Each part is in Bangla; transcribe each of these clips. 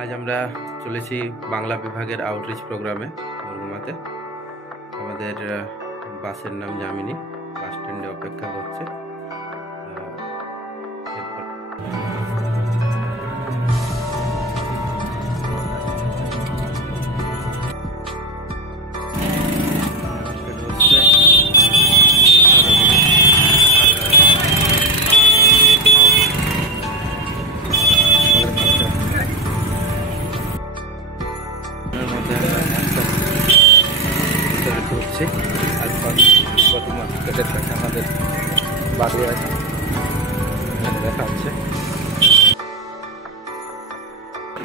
আজ আমরা চলেছি বাংলা বিভাগের আউটরিচ প্রোগ্রামে বরগুমাতে। আমাদের বাসের নাম যামিনী, বাস স্ট্যান্ডে অপেক্ষা করছে। ঘুরছি কত মার্কেটের কাছে আমাদের বাড়ি আছে, দেখা যাচ্ছে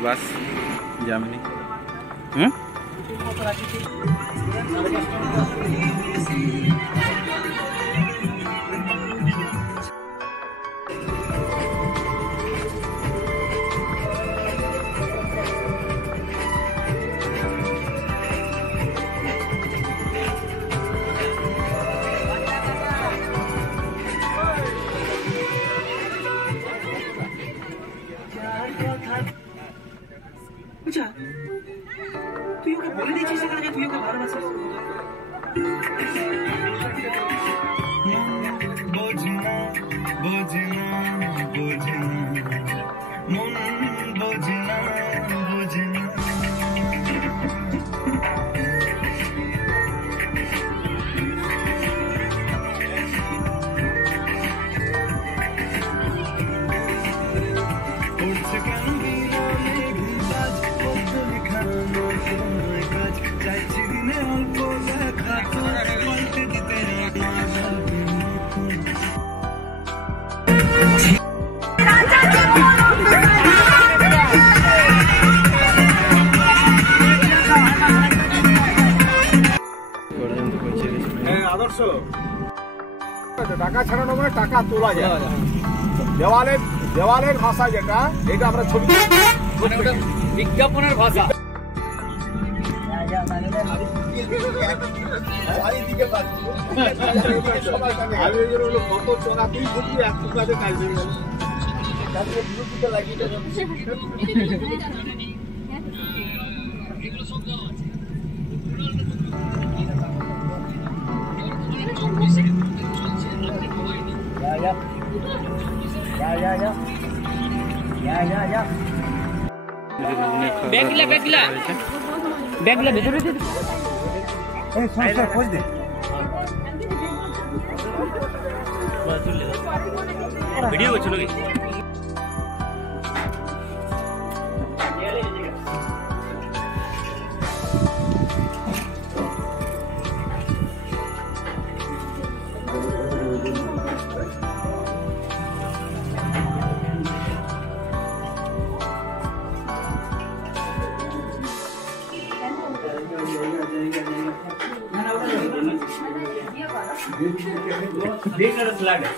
বাস যামিনী। আচ্ছা, তুই ওকে বলে দিয়েছিস সেখানে যে তুই ওকে ভালোবাসিস? বোঝনা বোঝনা বোঝনা মন বোঝনা বোঝনা। আদর্শ টাকা ছাড়ানো মানে টাকা তোলা যায়। দেওয়ালের ভাষা যেটা, এটা আমরা ছবি বিজ্ঞাপনের ভাষা। কত চড়াতেই বুঝবি একটু কাজে কাজ হয়ে গেল। ব্যাগগুলা ভেতরে খোঁজ দে। ভিডিও করছো নাকি? फ्लैग है।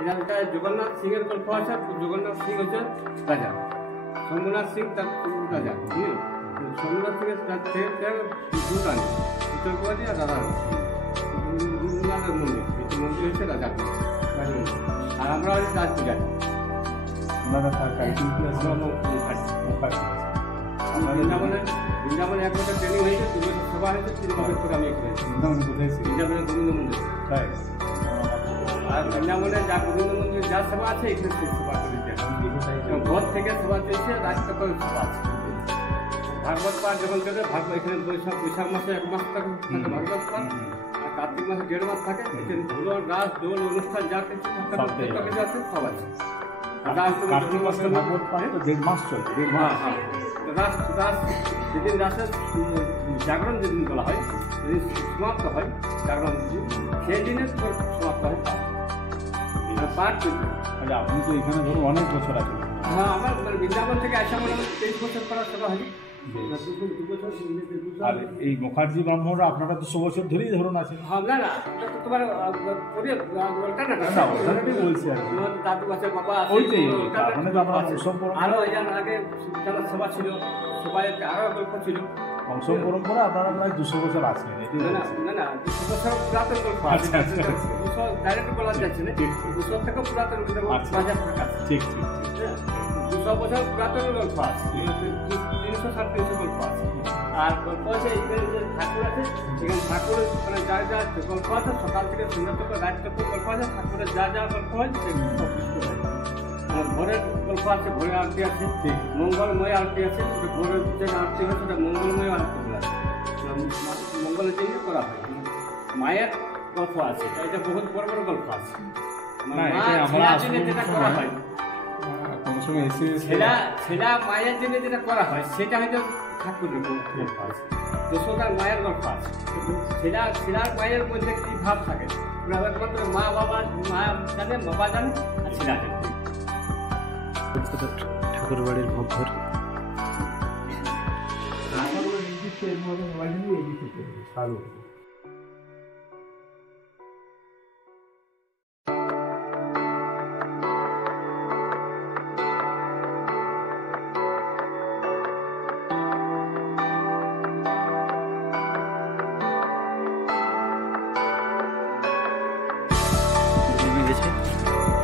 এটা জগন্নাথ সিং এর গল্প আছে। জগন্নাথ সিং হচ্ছে রাজা, সোমনাথ সিং তার রাজা। সোমনাথ সিং এর দুটান উত্তর গোয়াটি আর রাধা মন্দির, মন্দির হচ্ছে রাজা। আর আমরা হচ্ছে রাজ পূজা। বৃন্দাবনে 1 বছর ট্রেনিং হয়েছে, 2 বছর সভা হয়েছে, 3 বছর পরে আমি এখানে বৃন্দাবনে গোবিন্দ মন্দির। আর বৃন্দাবনে যা গোবিন্দ মন্দির যা সভা আছে এখানে সেই সভা করেছে। ভোর থেকে সভা চলছে, রাত তক সভা আছে। ভাগবত পাঠ যখন চলে, এখানে বৈশাখ মাসে 1 মাস থাকে ভাগবত পাঠ, আর কার্তিক মাসে 1.5 মাস থাকে। এখানে ধুলো, রাস, দোল অনুষ্ঠান যা কিছু আছে সব আছে। কার্তিক মাসে ভাগবত পাঠ 1.5 মাস চলে। রাস যেদিন রাসের জাগরণ যেদিন বলা হয়, যেদিন সমাপ্ত হয় জাগরণ, সেই দিনে সমাপ্ত হয় পাঠ। আচ্ছা, আপনি তো এখানে ধরুন অনেক বছর আছেন। হ্যাঁ, আমার বৃন্দাবন থেকে আসা মনে হয় 23 বছর করার সেবা হয়। আর এই মুখার্জি ব্রাহ্মণরা আপনারা 200 বছর ধরেই ধরুন আছেন। হ্যাঁ, না তোমার বলছি আর কি। দাদু আছে, বাবা আছে, আরো আগে যারা সভা ছিল, সবাই আরো গল্প ছিল। বংশ পরম্পরা আপনারা প্রায় 200 বছর আছেন। না 200 বছর পুরাতন গল্প আছে। 200 ডাইরেক্ট বলা যাচ্ছে না, 200 থেকে পুরাতন বাজার থাকা আছে। ঠিক 200 বছর পুরাতন গল্প আছে, 300-350 গল্প আছে। আর গল্প আছে এখানে যে ঠাকুর আছে, এখানে ঠাকুর মানে যা যা গল্প আছে, সকাল থেকে সন্ধ্যা থেকে রাত থেকে গল্প আছে, ঠাকুরের যা যা গল্প হয় সেগুলো সব কিছু হয়। ভোরের গল্প আছে, ভোরের আরতি আছে, মঙ্গলময় আরতি আছে। ভোরের যে আরতি হয় সেটা মঙ্গলময় আরতি বলা হয়, মঙ্গলের জন্য করা হয়। মায়ের গল্প আছে, এটা বহুত বড় বড় গল্প আছে। যেটা করা হয় ছেলা মায়ের জন্য যেটা করা হয় সেটা হয়তো ঠাকুরের গল্প আছে। 200টার মায়ের গল্প আছে। ছেলার মায়ের মধ্যে কি ভাব থাকে একমাত্র মা বাবা, মা জানে, বাবা জানে, আর ছেলা জানে। ঠাকুর বাড়ির ভোগ ঘর।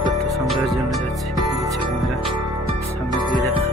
তথ্য সংগ্রহের জন্য যাচ্ছে, ক্যামেরা সামনে দিয়ে যাচ্ছে।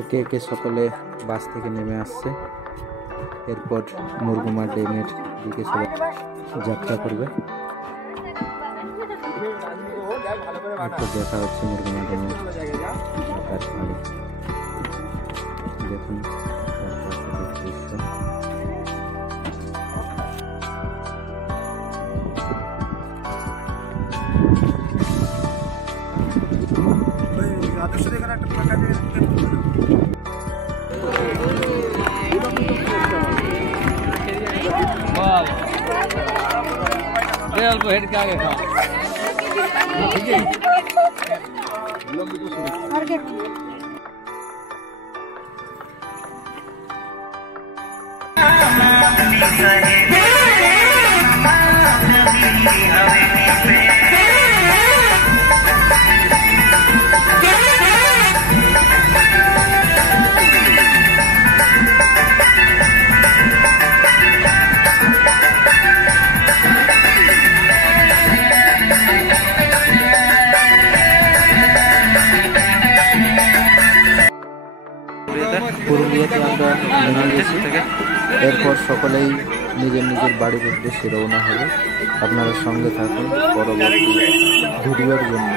একে একে সকলে বাস থেকে নেমে আসছে, এরপর মুরগুমা ড্যামের দিকে সবাই যাত্রা করবে। দেখা হচ্ছে মুরগুমা ড্যামের দেখুন দৃশ্য। अल्प हेड के आगे था পুরুলিয়াতে আমরা নেমে গেছি। এরপর সকলেই নিজের নিজের বাড়ির উদ্দেশ্যে রওনা হবে। আপনারা সঙ্গে থাকুন পরবর্তী ভিডিওর জন্য।